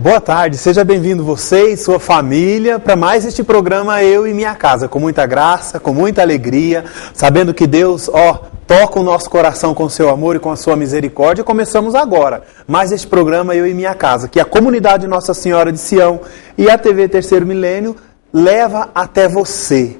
Boa tarde, seja bem-vindo você e sua família para mais este programa Eu e Minha Casa, com muita graça, com muita alegria, sabendo que Deus, toca o nosso coração com o seu amor e com a sua misericórdia. Começamos agora mais este programa Eu e Minha Casa, que a comunidade Nossa Senhora de Sião e a TV Terceiro Milênio leva até você.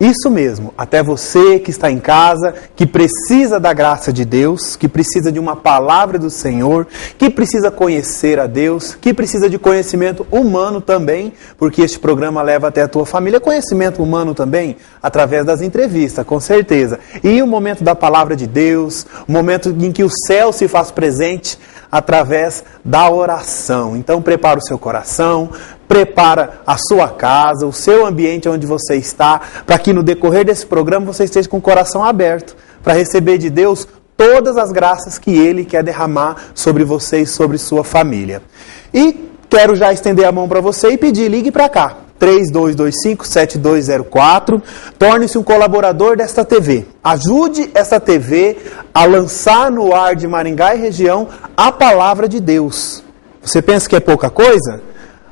Isso mesmo, até você que está em casa, que precisa da graça de Deus, que precisa de uma palavra do Senhor, que precisa conhecer a Deus, que precisa de conhecimento humano também, porque este programa leva até a tua família conhecimento humano também, através das entrevistas, com certeza. E o momento da palavra de Deus, o momento em que o céu se faz presente através da oração. Então prepara o seu coração, prepara a sua casa, o seu ambiente onde você está, para que no decorrer desse programa você esteja com o coração aberto, para receber de Deus todas as graças que Ele quer derramar sobre você e sobre sua família. E quero já estender a mão para você e pedir, ligue para cá, 3225-7204, torne-se um colaborador desta TV. Ajude esta TV a lançar no ar de Maringá e região a palavra de Deus. Você pensa que é pouca coisa?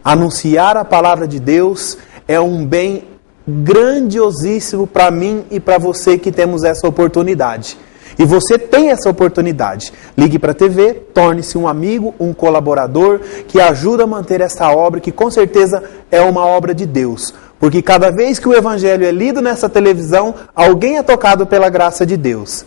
Anunciar a palavra de Deus é um bem grandiosíssimo para mim e para você que temos essa oportunidade. E você tem essa oportunidade. Ligue para a TV, torne-se um amigo, um colaborador que ajuda a manter essa obra, que com certeza é uma obra de Deus. Porque cada vez que o Evangelho é lido nessa televisão, alguém é tocado pela graça de Deus.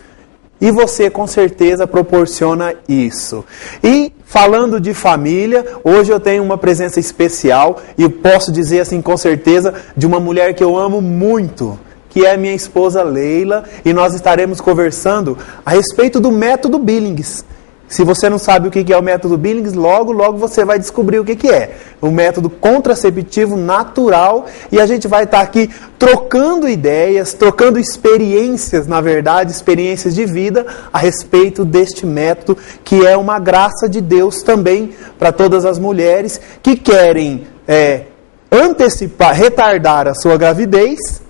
E você com certeza proporciona isso. E falando de família, hoje eu tenho uma presença especial e posso dizer assim com certeza de uma mulher que eu amo muito, que é a minha esposa Leila, e nós estaremos conversando a respeito do método Billings. Se você não sabe o que é o método Billings, logo você vai descobrir o que é. Um método contraceptivo natural, e a gente vai estar aqui trocando ideias, trocando experiências, na verdade, experiências de vida a respeito deste método, que é uma graça de Deus também para todas as mulheres que querem antecipar, retardar a sua gravidez,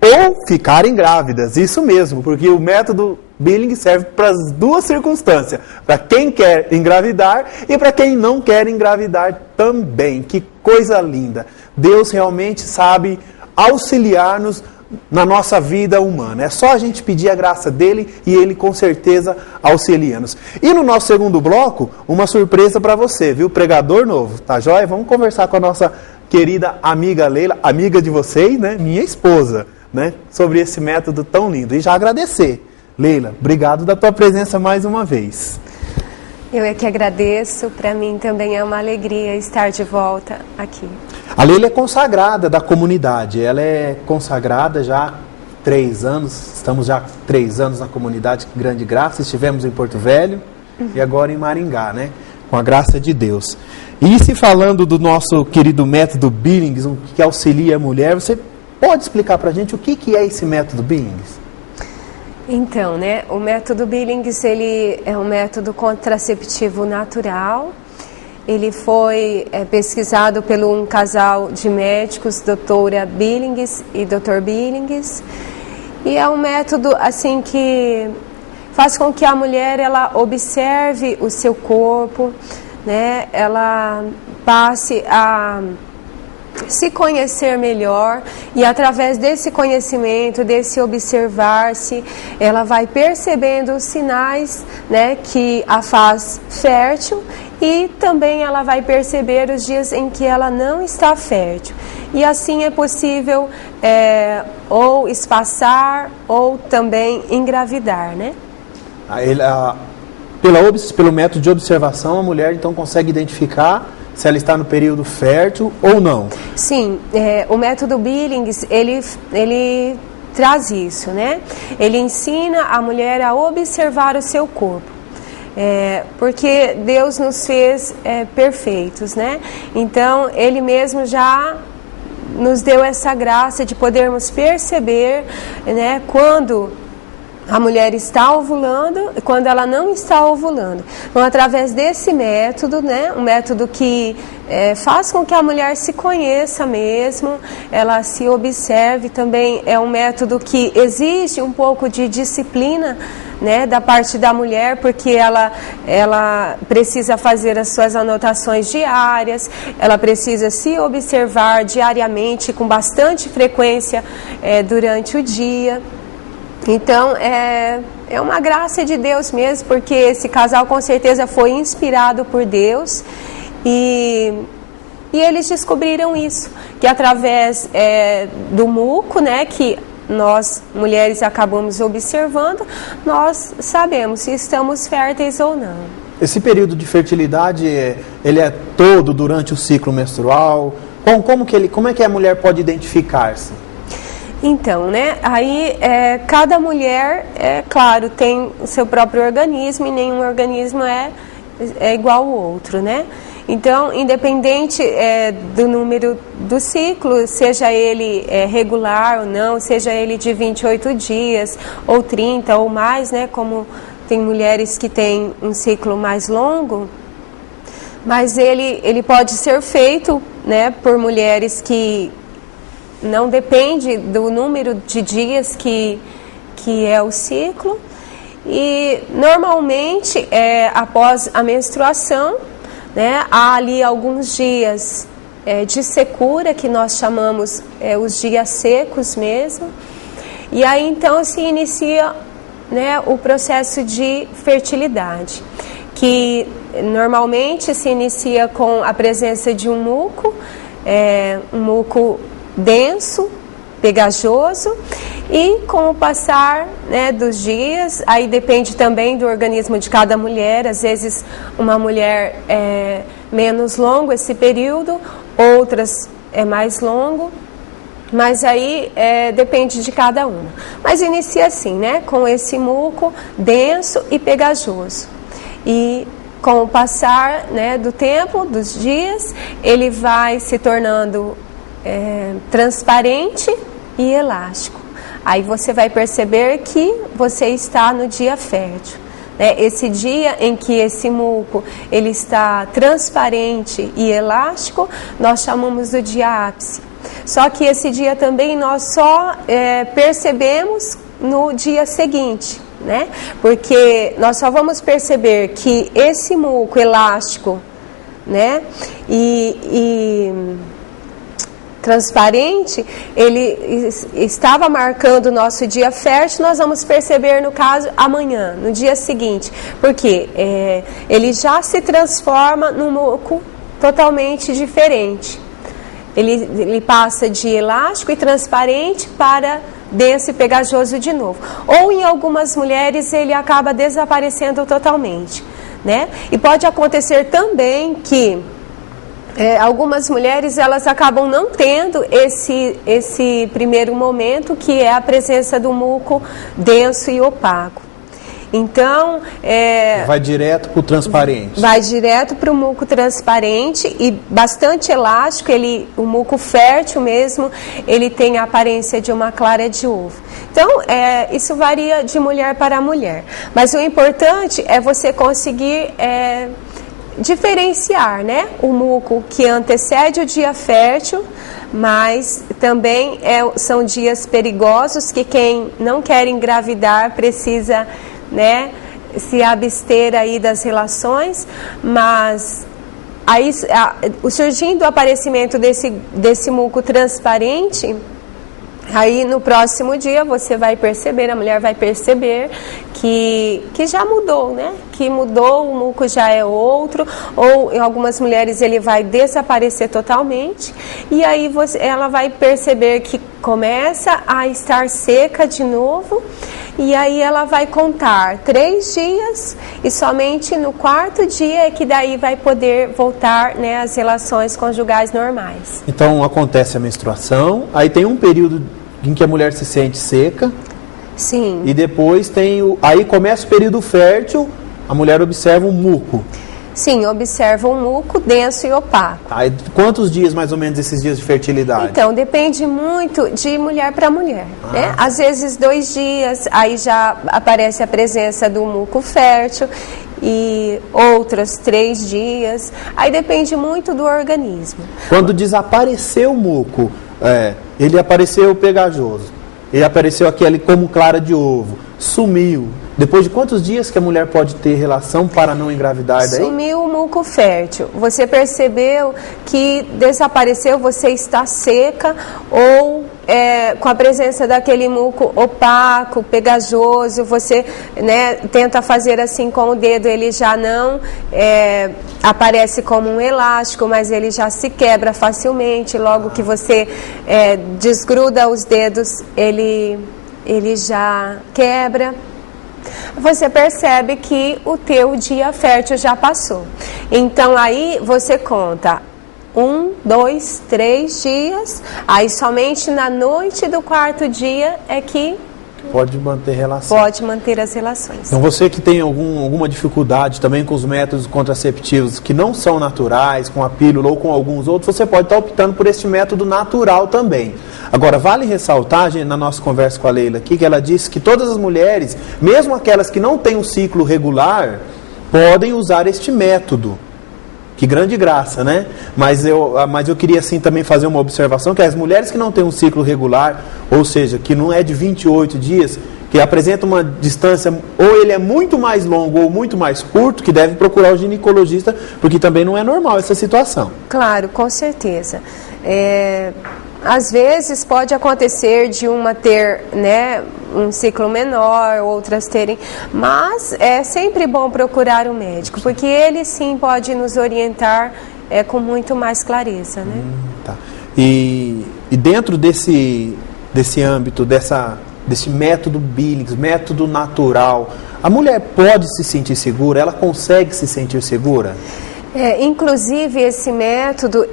ou ficarem grávidas, isso mesmo, porque o método Billings serve para as duas circunstâncias, para quem quer engravidar e para quem não quer engravidar também. Que coisa linda! Deus realmente sabe auxiliar-nos na nossa vida humana. É só a gente pedir a graça dele e ele com certeza auxilia-nos. E no nosso segundo bloco, uma surpresa para você, viu? Pregador novo, tá joia? Vamos conversar com a nossa querida amiga Leila, amiga de vocês, né? Minha esposa, né? Sobre esse método tão lindo. E já agradecer. Leila, obrigado da tua presença mais uma vez. Eu é que agradeço, para mim também é uma alegria estar de volta aqui. A Leila é consagrada da comunidade, ela é consagrada já há 3 anos, estamos já há 3 anos na comunidade Grande Graça, estivemos em Porto Velho e agora em Maringá, né? Com a graça de Deus. E se falando do nosso querido método Billings, que auxilia a mulher, você pode explicar para a gente o que é esse método Billings? Então, né, o método Billings, ele é um método contraceptivo natural. Ele foi pesquisado por um casal de médicos, doutora Billings e doutor Billings. E é um método assim que faz com que a mulher ela observe o seu corpo, né, ela passe a se conhecer melhor, e através desse conhecimento, desse observar-se, ela vai percebendo os sinais, né, que a faz fértil, e também ela vai perceber os dias em que ela não está fértil. E assim é possível ou espaçar ou também engravidar, né? Pelo método de observação, a mulher então consegue identificar se ela está no período fértil ou não. Sim, o método Billings, ele traz isso, né? Ele ensina a mulher a observar o seu corpo. Porque Deus nos fez perfeitos, né? Então, Ele mesmo já nos deu essa graça de podermos perceber, né, quando a mulher está ovulando e quando ela não está ovulando. Então, através desse método, né, um método que faz com que a mulher se conheça mesmo, ela se observe também, é um método que exige um pouco de disciplina né, da parte da mulher, porque ela precisa fazer as suas anotações diárias, ela precisa se observar diariamente, com bastante frequência durante o dia. Então, é uma graça de Deus mesmo, porque esse casal com certeza foi inspirado por Deus e eles descobriram isso, que através do muco, né, que nós mulheres acabamos observando, nós sabemos se estamos férteis ou não. Esse período de fertilidade, ele é todo durante o ciclo menstrual? Como é que a mulher pode identificar-se? Então, né, aí cada mulher, claro, tem o seu próprio organismo e nenhum organismo é igual ao outro, né? Então, independente do número do ciclo, seja ele regular ou não, seja ele de 28 dias ou 30 ou mais, né, como tem mulheres que têm um ciclo mais longo, mas ele pode ser feito, né, por mulheres que não depende do número de dias que é o ciclo, e normalmente após a menstruação, né, há ali alguns dias de secura, que nós chamamos os dias secos mesmo, e aí então se inicia, né, o processo de fertilidade, que normalmente se inicia com a presença de um muco denso, pegajoso, e com o passar, né, dos dias, aí depende também do organismo de cada mulher, às vezes uma mulher menos longo esse período, outras é mais longo, mas aí depende de cada uma. Mas inicia assim, né, com esse muco denso e pegajoso, e com o passar, né, do tempo, dos dias, ele vai se tornando transparente e elástico. Aí você vai perceber que você está no dia fértil, né? Esse dia em que esse muco ele está transparente e elástico, nós chamamos do dia ápice. Só que esse dia também nós só percebemos no dia seguinte, né? Porque nós só vamos perceber que esse muco elástico, né, e transparente, ele estava marcando o nosso dia fértil, nós vamos perceber, no caso, amanhã, no dia seguinte, porque ele já se transforma num muco totalmente diferente. Ele passa de elástico e transparente para denso e pegajoso de novo. Ou em algumas mulheres ele acaba desaparecendo totalmente, né? E pode acontecer também que algumas mulheres elas acabam não tendo esse primeiro momento, que é a presença do muco denso e opaco. Então vai direto para o transparente. Vai direto para o muco transparente e bastante elástico. O muco fértil mesmo, ele tem a aparência de uma clara de ovo. Então isso varia de mulher para mulher. Mas o importante é você conseguir diferenciar, né, o muco que antecede o dia fértil, mas também são dias perigosos que quem não quer engravidar precisa, né, se abster aí das relações. Mas aí surgindo o aparecimento desse muco transparente, aí no próximo dia você vai perceber, a mulher vai perceber que já mudou, né? Que mudou, o muco já é outro, ou em algumas mulheres ele vai desaparecer totalmente, e aí ela vai perceber que começa a estar seca de novo, e aí ela vai contar 3 dias, e somente no 4º dia é que daí vai poder voltar, né, às relações conjugais normais. Então acontece a menstruação, aí tem um período em que a mulher se sente seca. Sim. E depois aí começa o período fértil, a mulher observa um muco. Sim, observa um muco denso e opaco. Aí, quantos dias mais ou menos esses dias de fertilidade? Então, depende muito de mulher para mulher, né? Às vezes 2 dias, aí já aparece a presença do muco fértil, e outras 3 dias, aí depende muito do organismo. Quando desapareceu o muco, ele apareceu pegajoso. ele apareceu aqui ali como clara de ovo, sumiu. Depois de quantos dias que a mulher pode ter relação para não engravidar daí? Sumiu o muco fértil. Você percebeu que desapareceu, você está seca ou com a presença daquele muco opaco, pegajoso, você, né, tenta fazer assim com o dedo, ele já não aparece como um elástico, mas ele já se quebra facilmente. Logo que você desgruda os dedos, ele já quebra. Você percebe que o teu dia fértil já passou. Então aí você conta 1, 2, 3 dias, aí somente na noite do 4º dia é que pode manter relação. Pode manter as relações. Então você que tem alguma dificuldade também com os métodos contraceptivos que não são naturais, com a pílula ou com alguns outros, você pode estar optando por este método natural também. Agora, vale ressaltar, gente, na nossa conversa com a Leila aqui, que ela disse que todas as mulheres, mesmo aquelas que não têm um ciclo regular, podem usar este método. Que grande graça, né? Mas eu queria assim também fazer uma observação, que as mulheres que não têm um ciclo regular, ou seja, que não é de 28 dias, que apresenta uma distância, ou ele é muito mais longo ou muito mais curto, que deve procurar o ginecologista, porque também não é normal essa situação. Claro, com certeza. Às vezes pode acontecer de uma ter, né, um ciclo menor, outras terem, mas é sempre bom procurar um médico, porque ele sim pode nos orientar com muito mais clareza, né? Tá. E dentro desse âmbito, desse método Billings, método natural, a mulher pode se sentir segura? Ela consegue se sentir segura? Inclusive esse método,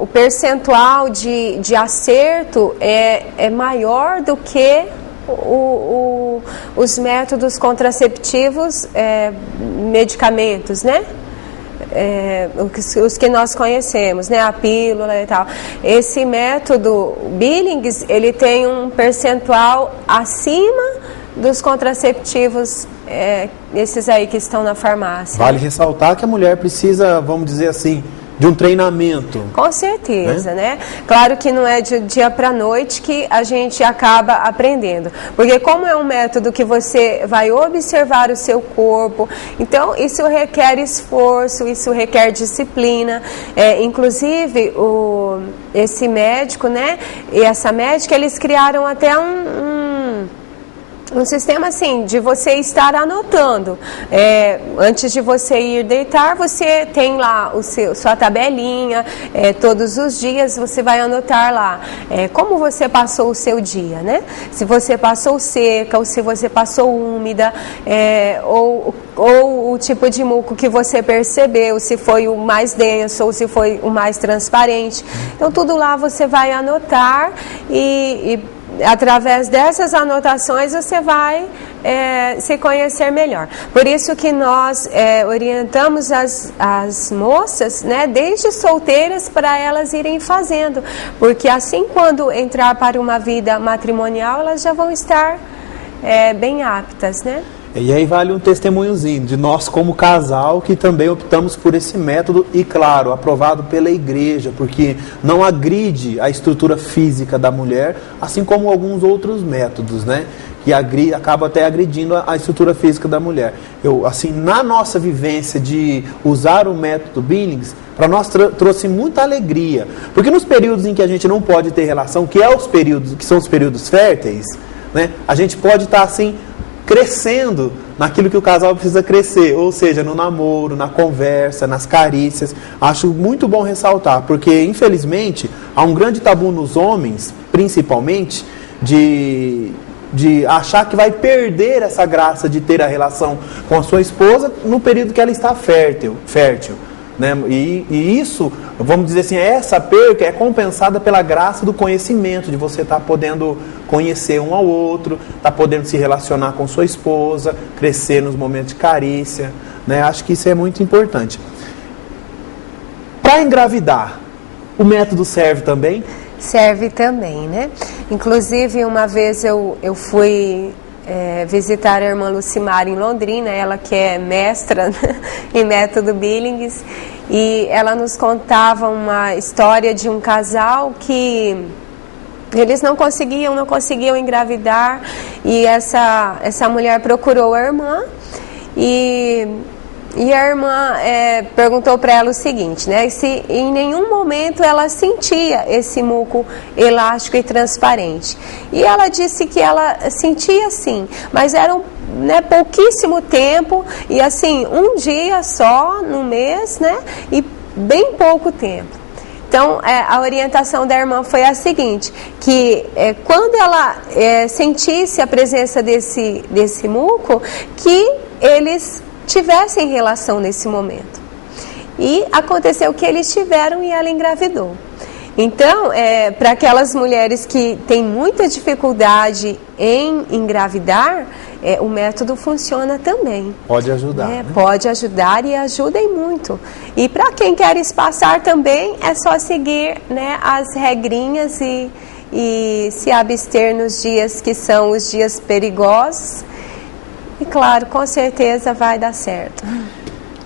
o percentual de acerto é maior do que os métodos contraceptivos, medicamentos, né? Os que nós conhecemos, né? A pílula e tal. Esse método Billings, ele tem um percentual acima dos contraceptivos, esses aí que estão na farmácia. Vale ressaltar que a mulher precisa, vamos dizer assim, de um treinamento. Com certeza, né? Claro que não é de dia para noite que a gente acaba aprendendo. Porque como é um método que você vai observar o seu corpo, então isso requer esforço, isso requer disciplina. Inclusive, esse médico, né? E essa médica, eles criaram até um sistema assim, de você estar anotando. Antes de você ir deitar, você tem lá sua tabelinha, todos os dias você vai anotar lá como você passou o seu dia, né? Se você passou seca, ou se você passou úmida, ou o tipo de muco que você percebeu, se foi o mais denso ou se foi o mais transparente. Então tudo lá você vai anotar e através dessas anotações você vai se conhecer melhor. Por isso que nós orientamos as moças, né, desde solteiras, para elas irem fazendo, porque assim quando entrar para uma vida matrimonial, elas já vão estar bem aptas, né? E aí vale um testemunhozinho de nós como casal que também optamos por esse método e, claro, aprovado pela igreja, porque não agride a estrutura física da mulher, assim como alguns outros métodos, né? Que acaba até agredindo a estrutura física da mulher. Assim, na nossa vivência de usar o método Billings, para nós trouxe muita alegria, porque nos períodos em que a gente não pode ter relação, que são os períodos férteis, né? A gente pode estar assim crescendo naquilo que o casal precisa crescer, ou seja, no namoro, na conversa, nas carícias. Acho muito bom ressaltar, porque infelizmente há um grande tabu nos homens, principalmente, de achar que vai perder essa graça de ter a relação com a sua esposa no período que ela está fértil. Né? E isso, vamos dizer assim, essa perca é compensada pela graça do conhecimento, de você estar podendo conhecer um ao outro, estar podendo se relacionar com sua esposa, crescer nos momentos de carícia, né? Acho que isso é muito importante. Para engravidar, o método serve também? Serve também, né? Inclusive, uma vez eu fui visitar a irmã Lucimar em Londrina, ela que é mestra em método Billings, e ela nos contava uma história de um casal que Eles não conseguiam engravidar, e essa mulher procurou a irmã, e a irmã perguntou para ela o seguinte, né, se em nenhum momento ela sentia esse muco elástico e transparente. E ela disse que ela sentia sim, mas era pouquíssimo tempo, e assim, um dia só no mês, né, e bem pouco tempo. Então, a orientação da irmã foi a seguinte, que quando ela sentisse a presença desse muco, que eles tivessem relação nesse momento. E aconteceu que eles tiveram e ela engravidou. Então, para aquelas mulheres que têm muita dificuldade em engravidar, o método funciona também. Pode ajudar. Né? Pode ajudar, e ajudem muito. E para quem quer espaçar também, é só seguir, né, as regrinhas e se abster nos dias que são os dias perigosos. E claro, com certeza vai dar certo.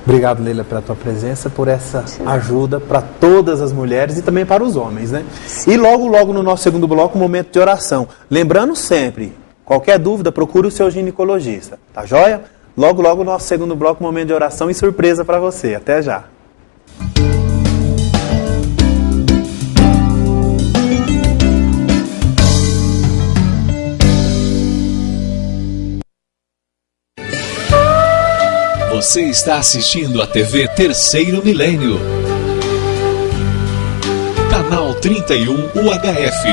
Obrigado, Leila, pela tua presença, por essa ajuda para todas as mulheres e também para os homens, né? Sim. E logo no nosso segundo bloco, um momento de oração. Lembrando sempre, qualquer dúvida, procure o seu ginecologista, tá joia? Logo no nosso segundo bloco, um momento de oração e surpresa para você. Até já. Você está assistindo a TV Terceiro Milênio. Canal 31 UHF.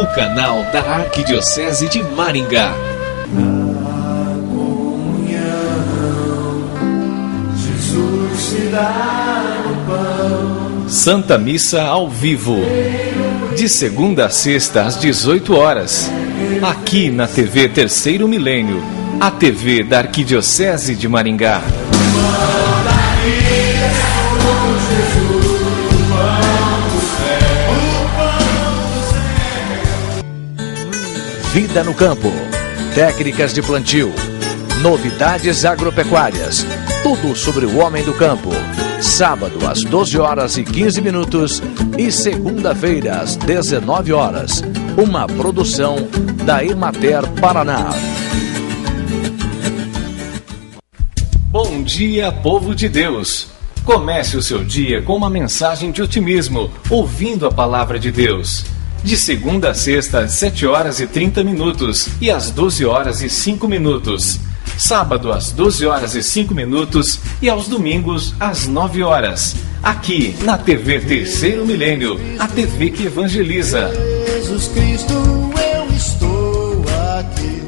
O canal da Arquidiocese de Maringá. Jesus te dá o pão. Santa Missa ao vivo. De segunda a sexta às 18 horas. Aqui na TV Terceiro Milênio. A TV da Arquidiocese de Maringá. Vida no campo, técnicas de plantio, novidades agropecuárias, tudo sobre o homem do campo. Sábado às 12 horas e 15 minutos e segunda-feira às 19 horas. Uma produção da Emater Paraná. Bom dia, povo de Deus! Comece o seu dia com uma mensagem de otimismo, ouvindo a palavra de Deus. De segunda a sexta, às 7 horas e 30 minutos e às 12 horas e 5 minutos. Sábado, às 12 horas e 5 minutos e aos domingos, às 9 horas. Aqui, na TV Terceiro Milênio, a TV que evangeliza. Jesus Cristo, eu estou aqui.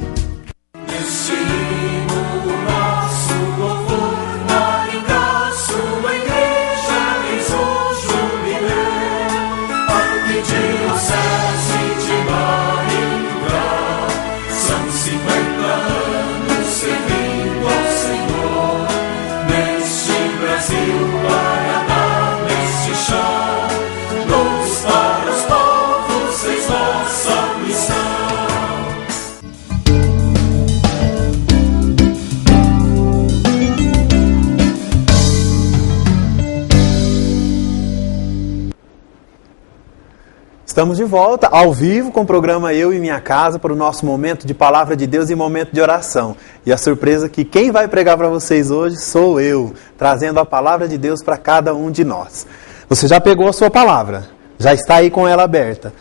Estamos de volta, ao vivo, com o programa Eu e Minha Casa, para o nosso momento de Palavra de Deus e momento de oração. E a surpresa é que quem vai pregar para vocês hoje sou eu, trazendo a Palavra de Deus para cada um de nós. Você já pegou a sua palavra, já está aí com ela aberta.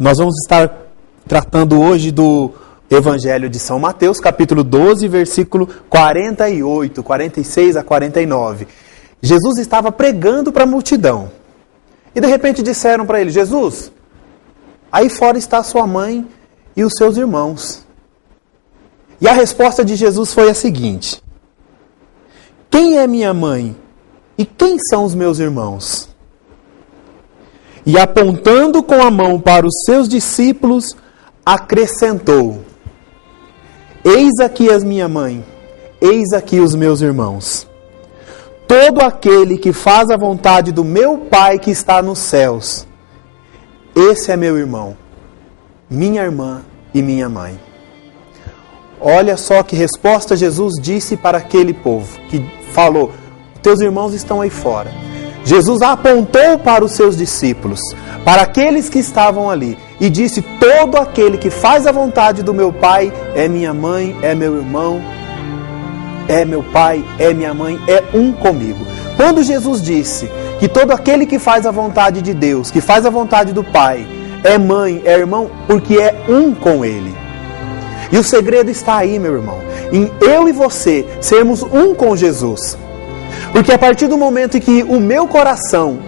Nós vamos estar tratando hoje do Evangelho de São Mateus, capítulo 12, versículo 48, 46 a 49. Jesus estava pregando para a multidão. E de repente disseram para ele: Jesus, aí fora está sua mãe e os seus irmãos. E a resposta de Jesus foi a seguinte: quem é minha mãe e quem são os meus irmãos? E apontando com a mão para os seus discípulos, acrescentou: eis aqui a minha mãe, eis aqui os meus irmãos. Todo aquele que faz a vontade do meu Pai que está nos céus, esse é meu irmão, minha irmã e minha mãe. Olha só que resposta Jesus disse para aquele povo que falou: teus irmãos estão aí fora. Jesus apontou para os seus discípulos, para aqueles que estavam ali, e disse: todo aquele que faz a vontade do meu Pai é minha mãe, é meu irmão, é meu pai, é minha mãe, é um comigo. Quando Jesus disse que todo aquele que faz a vontade de Deus, que faz a vontade do Pai, é mãe, é irmão, porque é um com Ele. E o segredo está aí, meu irmão, em eu e você sermos um com Jesus. Porque a partir do momento em que o meu coração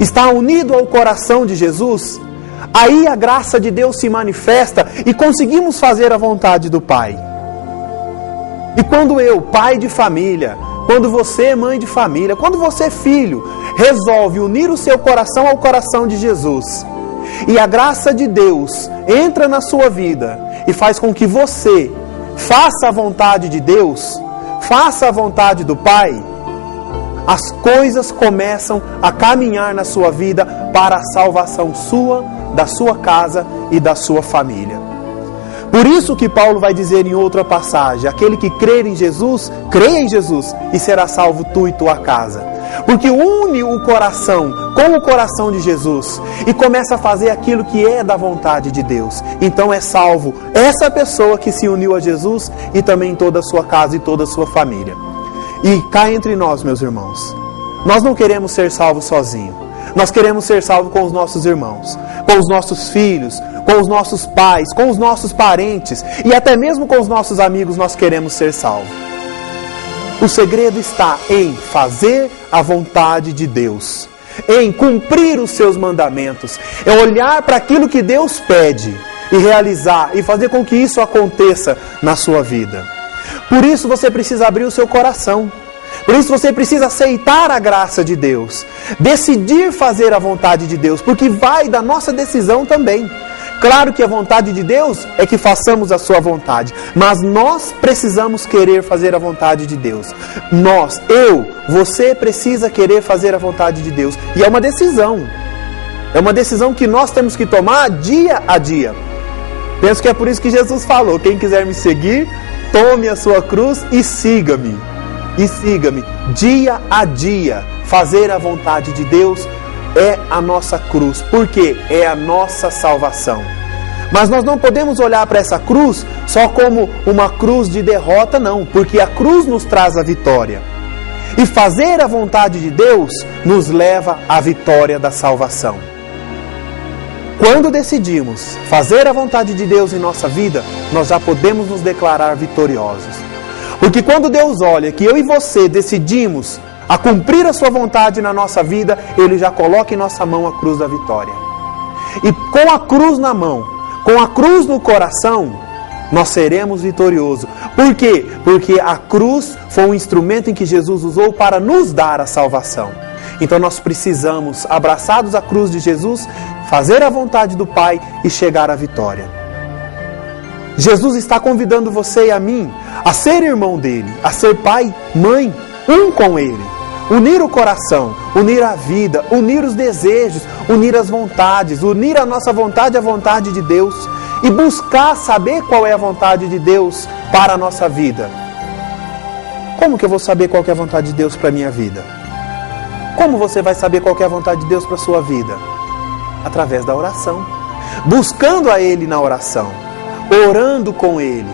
está unido ao coração de Jesus, aí a graça de Deus se manifesta e conseguimos fazer a vontade do Pai. E quando eu, pai de família, quando você, mãe de família, quando você, filho, resolve unir o seu coração ao coração de Jesus, e a graça de Deus entra na sua vida e faz com que você faça a vontade de Deus, faça a vontade do Pai, as coisas começam a caminhar na sua vida para a salvação sua, da sua casa e da sua família. Por isso que Paulo vai dizer em outra passagem: aquele que crer em Jesus, crê em Jesus e será salvo tu e tua casa. Porque une o coração com o coração de Jesus e começa a fazer aquilo que é da vontade de Deus. Então é salvo essa pessoa que se uniu a Jesus e também toda a sua casa e toda a sua família. E cá entre nós, meus irmãos, nós não queremos ser salvos sozinhos. Nós queremos ser salvos com os nossos irmãos, com os nossos filhos, com os nossos pais, com os nossos parentes e até mesmo com os nossos amigos nós queremos ser salvos. O segredo está em fazer a vontade de Deus, em cumprir os seus mandamentos, é olhar para aquilo que Deus pede e realizar e fazer com que isso aconteça na sua vida. Por isso você precisa abrir o seu coração. Por isso você precisa aceitar a graça de Deus, decidir fazer a vontade de Deus, porque vai da nossa decisão também. Claro que a vontade de Deus é que façamos a sua vontade, mas nós precisamos querer fazer a vontade de Deus. Você precisa querer fazer a vontade de Deus. E é uma decisão. É uma decisão que nós temos que tomar dia a dia. Penso que é por isso que Jesus falou: quem quiser me seguir, tome a sua cruz e siga-me. E siga-me dia a dia. Fazer a vontade de Deus é a nossa cruz, porque é a nossa salvação. Mas nós não podemos olhar para essa cruz só como uma cruz de derrota, não, porque a cruz nos traz a vitória. E fazer a vontade de Deus nos leva à vitória da salvação. Quando decidimos fazer a vontade de Deus em nossa vida, nós já podemos nos declarar vitoriosos. Porque quando Deus olha que eu e você decidimos a cumprir a sua vontade na nossa vida, Ele já coloca em nossa mão a cruz da vitória. E com a cruz na mão, com a cruz no coração, nós seremos vitoriosos. Por quê? Porque a cruz foi um instrumento em que Jesus usou para nos dar a salvação. Então nós precisamos, abraçados à cruz de Jesus, fazer a vontade do Pai e chegar à vitória. Jesus está convidando você e a mim a ser irmão dele, a ser pai, mãe, um com ele. Unir o coração, unir a vida, unir os desejos, unir as vontades, unir a nossa vontade à vontade de Deus e buscar saber qual é a vontade de Deus para a nossa vida. Como que eu vou saber qual que é a vontade de Deus para a minha vida? Como você vai saber qual que é a vontade de Deus para a sua vida? Através da oração. Buscando a Ele na oração. Orando com Ele.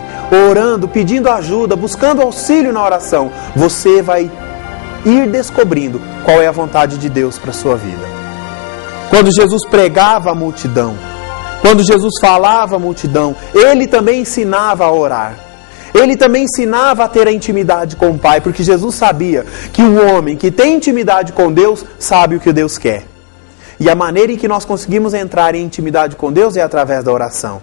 Orando, pedindo ajuda, buscando auxílio na oração. Você vai ir descobrindo qual é a vontade de Deus para a sua vida. Quando Jesus pregava a multidão, quando Jesus falava a multidão, Ele também ensinava a orar. Ele também ensinava a ter a intimidade com o Pai, porque Jesus sabia que um homem que tem intimidade com Deus sabe o que Deus quer. E a maneira em que nós conseguimos entrar em intimidade com Deus é através da oração.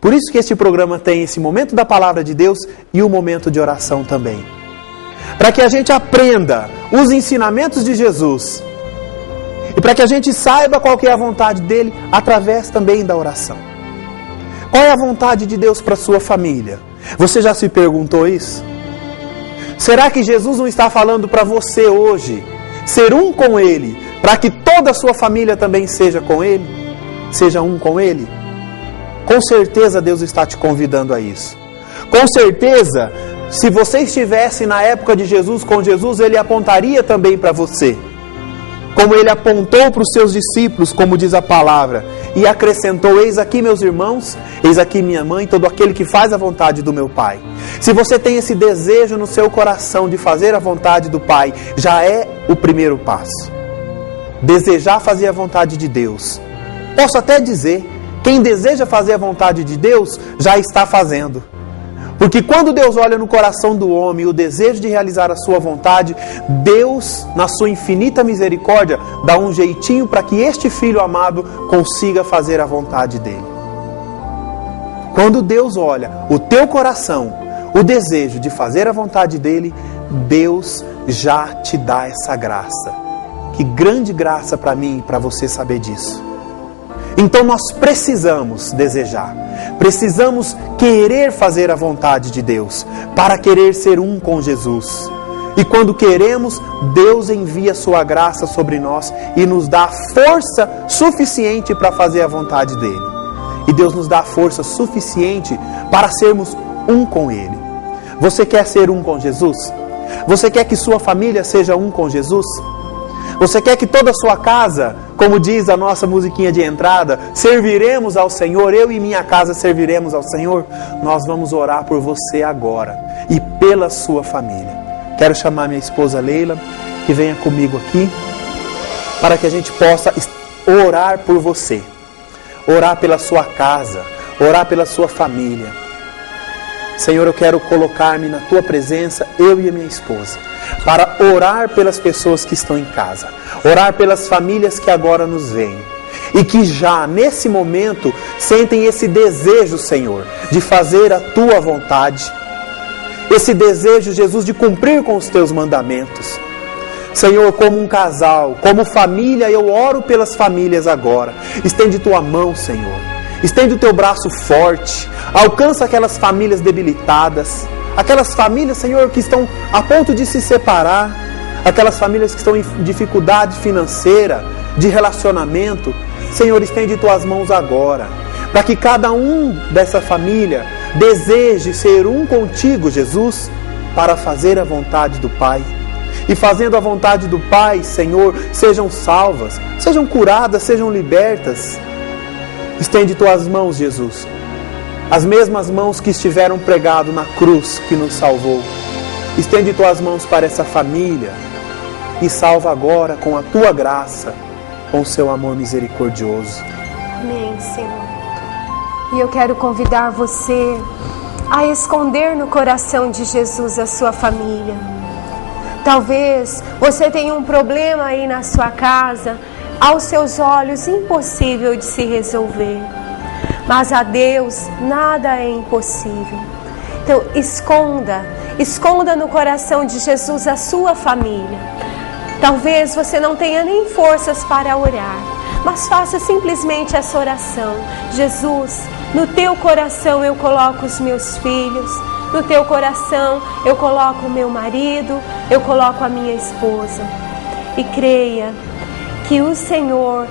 Por isso que este programa tem esse momento da palavra de Deus e o momento de oração também. Para que a gente aprenda os ensinamentos de Jesus e para que a gente saiba qual que é a vontade dele através também da oração. Qual é a vontade de Deus para a sua família? Você já se perguntou isso? Será que Jesus não está falando para você hoje ser um com Ele, para que toda a sua família também seja com Ele? Seja um com Ele? Com certeza Deus está te convidando a isso. Com certeza Se você estivesse na época de Jesus com Jesus, Ele apontaria também para você. Como Ele apontou para os seus discípulos, como diz a palavra, e acrescentou: eis aqui meus irmãos, eis aqui minha mãe, todo aquele que faz a vontade do meu Pai. Se você tem esse desejo no seu coração de fazer a vontade do Pai, já é o primeiro passo. Desejar fazer a vontade de Deus. Posso até dizer, quem deseja fazer a vontade de Deus, já está fazendo. Porque quando Deus olha no coração do homem o desejo de realizar a sua vontade, Deus, na sua infinita misericórdia, dá um jeitinho para que este filho amado consiga fazer a vontade dele. Quando Deus olha o teu coração, o desejo de fazer a vontade dele, Deus já te dá essa graça. Que grande graça para mim e para você saber disso. Então nós precisamos desejar, precisamos querer fazer a vontade de Deus, para querer ser um com Jesus. E quando queremos, Deus envia sua graça sobre nós e nos dá força suficiente para fazer a vontade dele. E Deus nos dá força suficiente para sermos um com Ele. Você quer ser um com Jesus? Você quer que sua família seja um com Jesus? Você quer que toda a sua casa, como diz a nossa musiquinha de entrada, serviremos ao Senhor, eu e minha casa serviremos ao Senhor? Nós vamos orar por você agora e pela sua família. Quero chamar minha esposa Leila, que venha comigo aqui, para que a gente possa orar por você, orar pela sua casa, orar pela sua família. Senhor, eu quero colocar-me na tua presença, eu e a minha esposa, para orar pelas pessoas que estão em casa, orar pelas famílias que agora nos veem e que já nesse momento sentem esse desejo, Senhor, de fazer a tua vontade, esse desejo, Jesus, de cumprir com os teus mandamentos. Senhor, como um casal, como família, eu oro pelas famílias agora. Estende tua mão, Senhor, estende o teu braço forte, alcança aquelas famílias debilitadas, aquelas famílias, Senhor, que estão a ponto de se separar, aquelas famílias que estão em dificuldade financeira, de relacionamento. Senhor, estende tuas mãos agora, para que cada um dessa família deseje ser um contigo, Jesus, para fazer a vontade do Pai. E fazendo a vontade do Pai, Senhor, sejam salvas, sejam curadas, sejam libertas. Estende tuas mãos, Jesus, as mesmas mãos que estiveram pregado na cruz que nos salvou. Estende tuas mãos para essa família e salva agora com a tua graça, com o seu amor misericordioso. Amém, Senhor. E eu quero convidar você a esconder no coração de Jesus a sua família. Talvez você tenha um problema aí na sua casa, aos seus olhos impossível de se resolver. Mas a Deus nada é impossível. Então esconda no coração de Jesus a sua família. Talvez você não tenha nem forças para orar, mas faça simplesmente essa oração. Jesus, no teu coração eu coloco os meus filhos, no teu coração eu coloco o meu marido, eu coloco a minha esposa. E creia que o Senhor,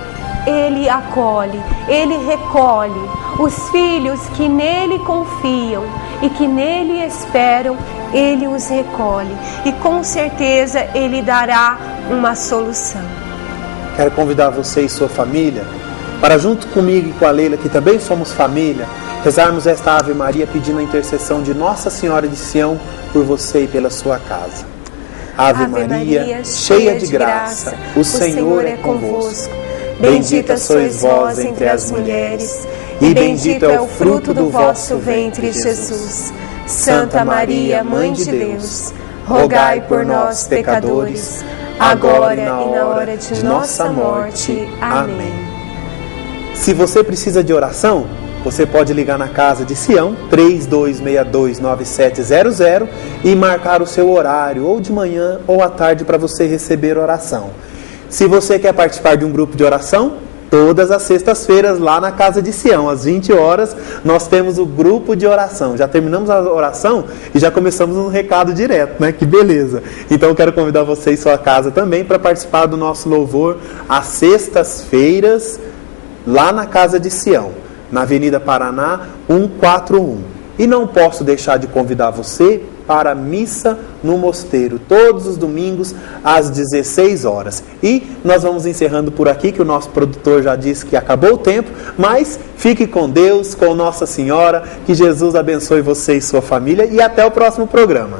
Ele acolhe, Ele recolhe os filhos que nele confiam e que nele esperam. Ele os recolhe e com certeza Ele dará uma solução. Quero convidar você e sua família para, junto comigo e com a Leila, que também somos família, rezarmos esta Ave Maria pedindo a intercessão de Nossa Senhora de Sião por você e pela sua casa. Ave Maria, cheia de graça, o Senhor é convosco. Bendita sois vós entre as mulheres, e bendito é o fruto do vosso ventre, Jesus. Santa Maria, Mãe de Deus, rogai por nós, pecadores, agora e na hora de nossa morte. Amém. Se você precisa de oração, você pode ligar na Casa de Sião, 3262-9700, e marcar o seu horário, ou de manhã ou à tarde, para você receber oração. Se você quer participar de um grupo de oração, todas as sextas-feiras lá na Casa de Sião, às 20 horas, nós temos o grupo de oração. Já terminamos a oração e já começamos um recado direto, né? Que beleza! Então eu quero convidar você e sua casa também para participar do nosso louvor às sextas-feiras, lá na Casa de Sião, na Avenida Paraná 141. E não posso deixar de convidar você para a missa no mosteiro, todos os domingos às 16 horas. E nós vamos encerrando por aqui, que o nosso produtor já disse que acabou o tempo, mas fique com Deus, com Nossa Senhora, que Jesus abençoe você e sua família, e até o próximo programa.